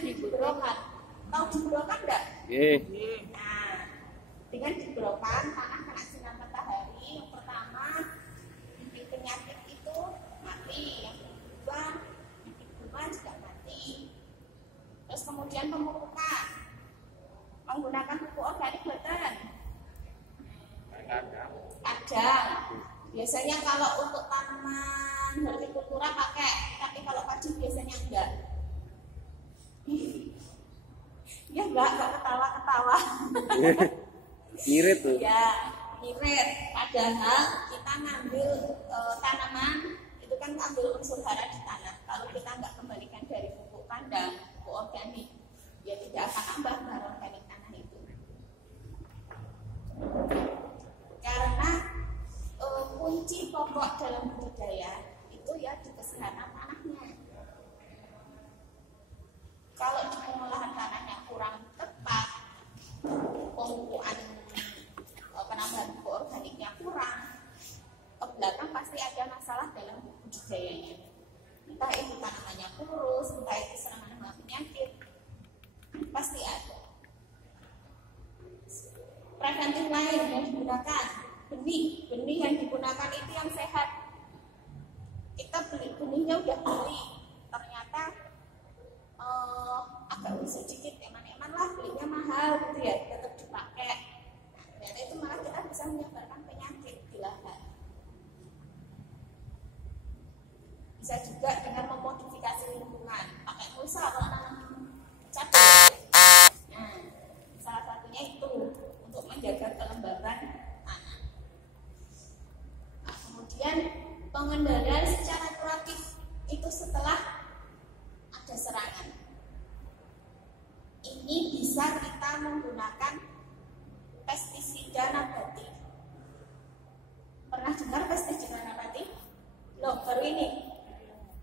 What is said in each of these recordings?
dengan dibrokan. Tahu dibrokan enggak? Nah, dengan dibrokan tanah kena sinar matahari, yang pertama bibit penyakit itu mati, yang kedua bibit bunga juga mati. Terus kemudian pemupukan menggunakan pupuk organik buatan kadang. Biasanya kalau untuk tanaman hortikultura pakai, tapi kalau padi biasanya enggak. Ya enggak ketawa-ketawa. Ngirit tuh. Ya, ngirit. Padahal kita ngambil tanaman itu kan ngambil unsur hara di tanah. Kalau kita enggak kembalikan dari pupuk kandang, pupuk organik, ya tidak akan nambah hara organik tanah itu. Karena kunci pokok dalam budidaya itu ya di kesehatan tanahnya. Kalau di pengolahan tanahnya kurang tepat, pemupukan penambahan pupuk organiknya kurang, ke belakang pasti ada masalah dalam budidayanya. Entah itu tanamannya kurus, entah itu serangan penyakit, pasti ada. Preventif lain yang digunakan, benih yang digunakan itu yang sehat. Kita beli benihnya udah beli, ternyata agak sedikit eman-eman lah, belinya mahal gitu ya, tetap dipakai. Nah, ternyata itu malah kita bisa menyebarkan penyakit di lahan. Bisa juga dengan memodifikasi lingkungan, pakai mulsa kalau nanam cabai. Nah, salah satunya itu untuk menjaga kelembaban tanah. Nah, kemudian pengendalian secara kuratif itu setelah ada serangan. Ini bisa kita menggunakan pestisida nabati. Pernah dengar pestisida nabati? Loh, baru ini.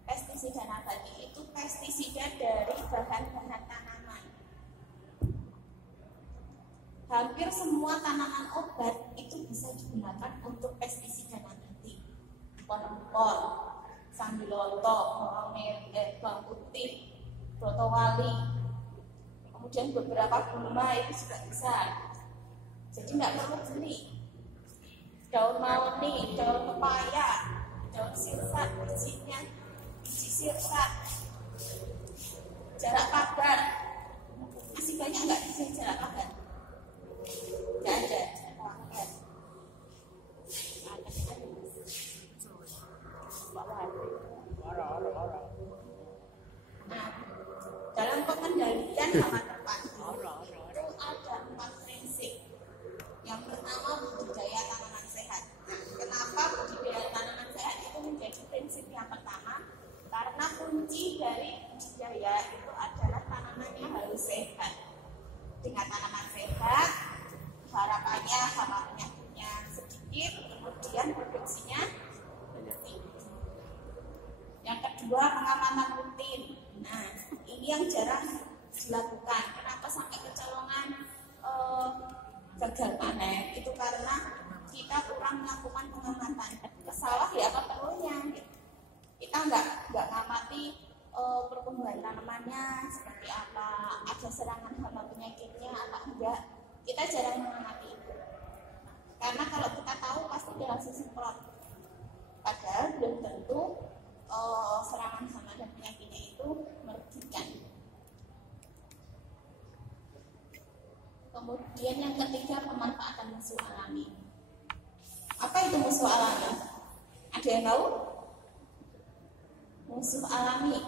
Pestisida nabati itu pestisida dari bahan-bahan tanaman. Hampir semua tanaman obat itu bisa digunakan untuk pestisida nabati. Pon-pon, sambiloto, bawang putih, brotowali, kemudian beberapa gulma itu juga bisa. Jadi nggak perlu beli. Daun mahoni, daun pepaya, daun sirsat, biji sirsat, jarak pagar. Masih banyak nggak di sini jarak pagar? Nggak ada jarak pagar. Nah, dalam pengendalian hama terpadu itu ada 4 prinsip. Yang pertama budidaya tanaman sehat. Nah, kenapa budidaya tanaman sehat itu menjadi prinsip yang pertama? Karena kunci dari budidaya itu adalah tanamannya harus sehat. Dengan tanaman sehat, harapannya hama penyakitnya sedikit, kemudian produksinya tinggi. Yang kedua, pengamatan rutin. Nah, ini yang jarang dilakukan. Kenapa sampai kecolongan gagal panen? Itu karena kita kurang melakukan pengamatan. Ke sawah ya apa perlunya? Kita nggak ngamati pertumbuhan tanamannya seperti apa, ada serangan hama penyakitnya apa enggak. Kita jarang mengamati itu. Karena kalau kita tahu pasti dia langsung semprot. Padahal belum tentu serangan hama dan penyakitnya itu merugikan. Kemudian yang ketiga, pemanfaatan musuh alami. Apa itu musuh alami? Ada yang tahu? Musuh alami.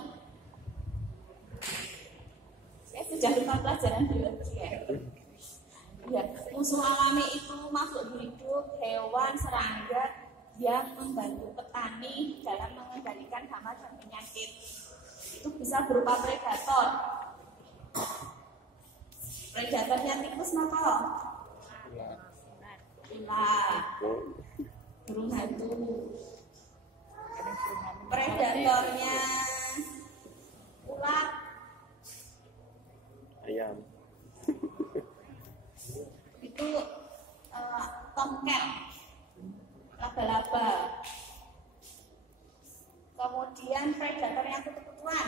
Saya sudah lupa pelajaran biologi ya. Ya, musuh alami itu makhluk hidup, hewan, serangga yang membantu petani dalam mengendalikan hama dan penyakit. Itu bisa berupa predator. Predatornya tikus apa? Ular, burung hantu. Predatornya ular, ayam. itu tomcat, laba-laba. Kemudian predatornya kutu-kutuan.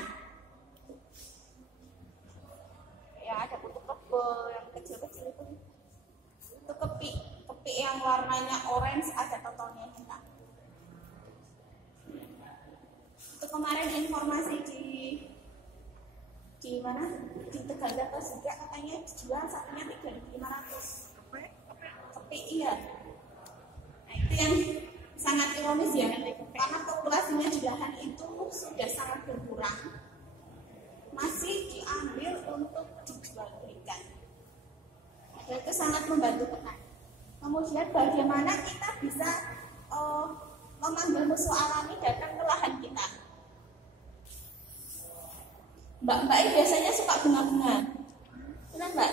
warnanya orange ada totalnya kita. Itu kemarin informasi di mana di Tegal juga katanya dijual satunya 3.500. Kepi iya. Nah, itu yang sangat ironis ya, karena populasinya di lahan itu sudah sangat berkurang, masih diambil untuk dijual belikan. Dan itu sangat membantu petani. Kemudian bagaimana kita bisa memanggil musuh alami datang ke lahan kita. Mbak-mbak ini biasanya suka bunga-bunga, benar mbak?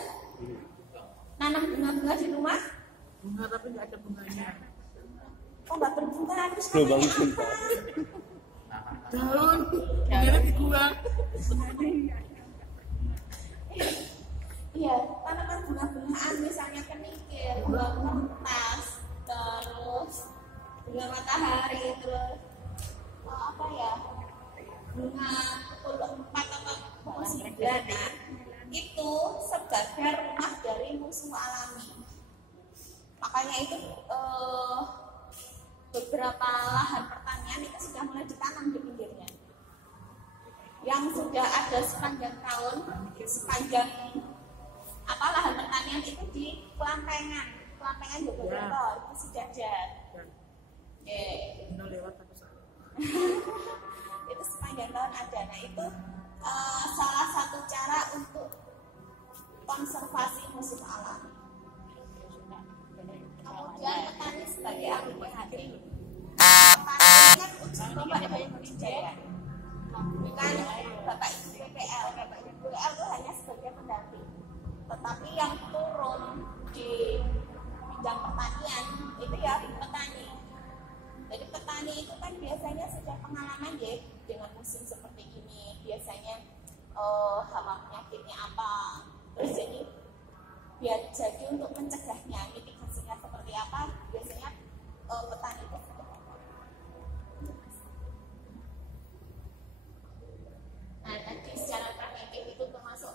Nanam bunga-bunga di rumah? Bunga tapi nggak ada bunganya. Oh mbak berbunga terus Lubang namanya cinta. Daun, bunganya dibuang. Iya, tanaman bunga-bungaan misalnya kenikir, bunga kertas, terus bunga matahari, terus apa ya, bunga pukul 4 atau pukul 9, nah, itu sebagai rumah dari musuh alami. Makanya itu beberapa lahan pertanian itu sudah mulai ditanam di pinggirnya. Yang sudah ada sepanjang tahun, sepanjang lahan pertanian itu di Kelampengan Yogyakarta itu sudah ada. Ini lewat apa sih? Itu sepanjang tahun ada. Nah itu salah satu cara untuk konservasi musim alami. Kemudian petani sebagai ahli hati. Petani kan uji coba dari budidaya. Bukan Bapak Ibu PPL. Bapak Ibu PPL itu hanya sebagai pendamping. Tetapi yang turun di bidang pertanian itu ya petani. Jadi petani itu kan biasanya sudah pengalaman ya dengan musim seperti ini. Biasanya hama penyakitnya apa. Terus jadi untuk mencegahnya, mitigasinya seperti apa, biasanya petani itu sudah apa. Nah tadi secara preventif itu termasuk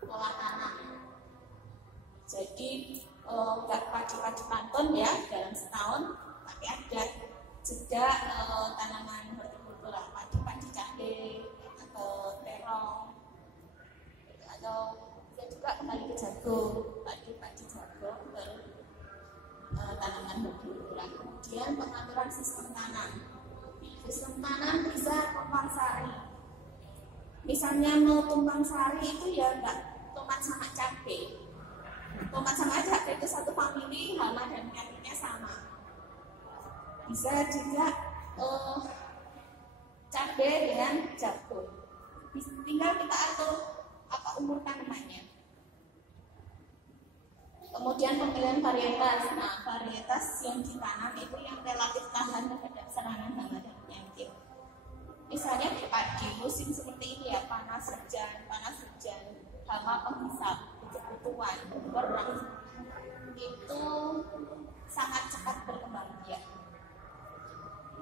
pola tanam. Jadi nggak padi pantun ya dalam setahun, tapi ada jeda tanaman hortikultura, padi jahe atau terong, atau bisa juga kembali ke jagung, padi jagung baru tanaman hortikultura. Kemudian pengaturan sistem tanam. Sistem tanam bisa tumpang sari. Misalnya mau tumpang sari itu ya nggak tomat sama cabai. Tomat sama cabai itu satu famili, hama dan penyakitnya sama. Bisa juga cabai dengan jagung. Tinggal kita atur apa umur tanamannya. Kemudian pemilihan varietas. Nah, varietas yang ditanam itu yang relatif tahan terhadap serangan hama dan penyakit. Misalnya di musim seperti ini ya, panas hujan, hama penghisap, kutu-kutuan, berang, itu sangat cepat berkembang biak.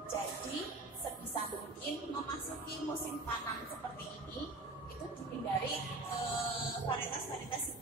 Jadi sebisa mungkin memasuki musim tanam seperti ini itu dihindari varietas-varietas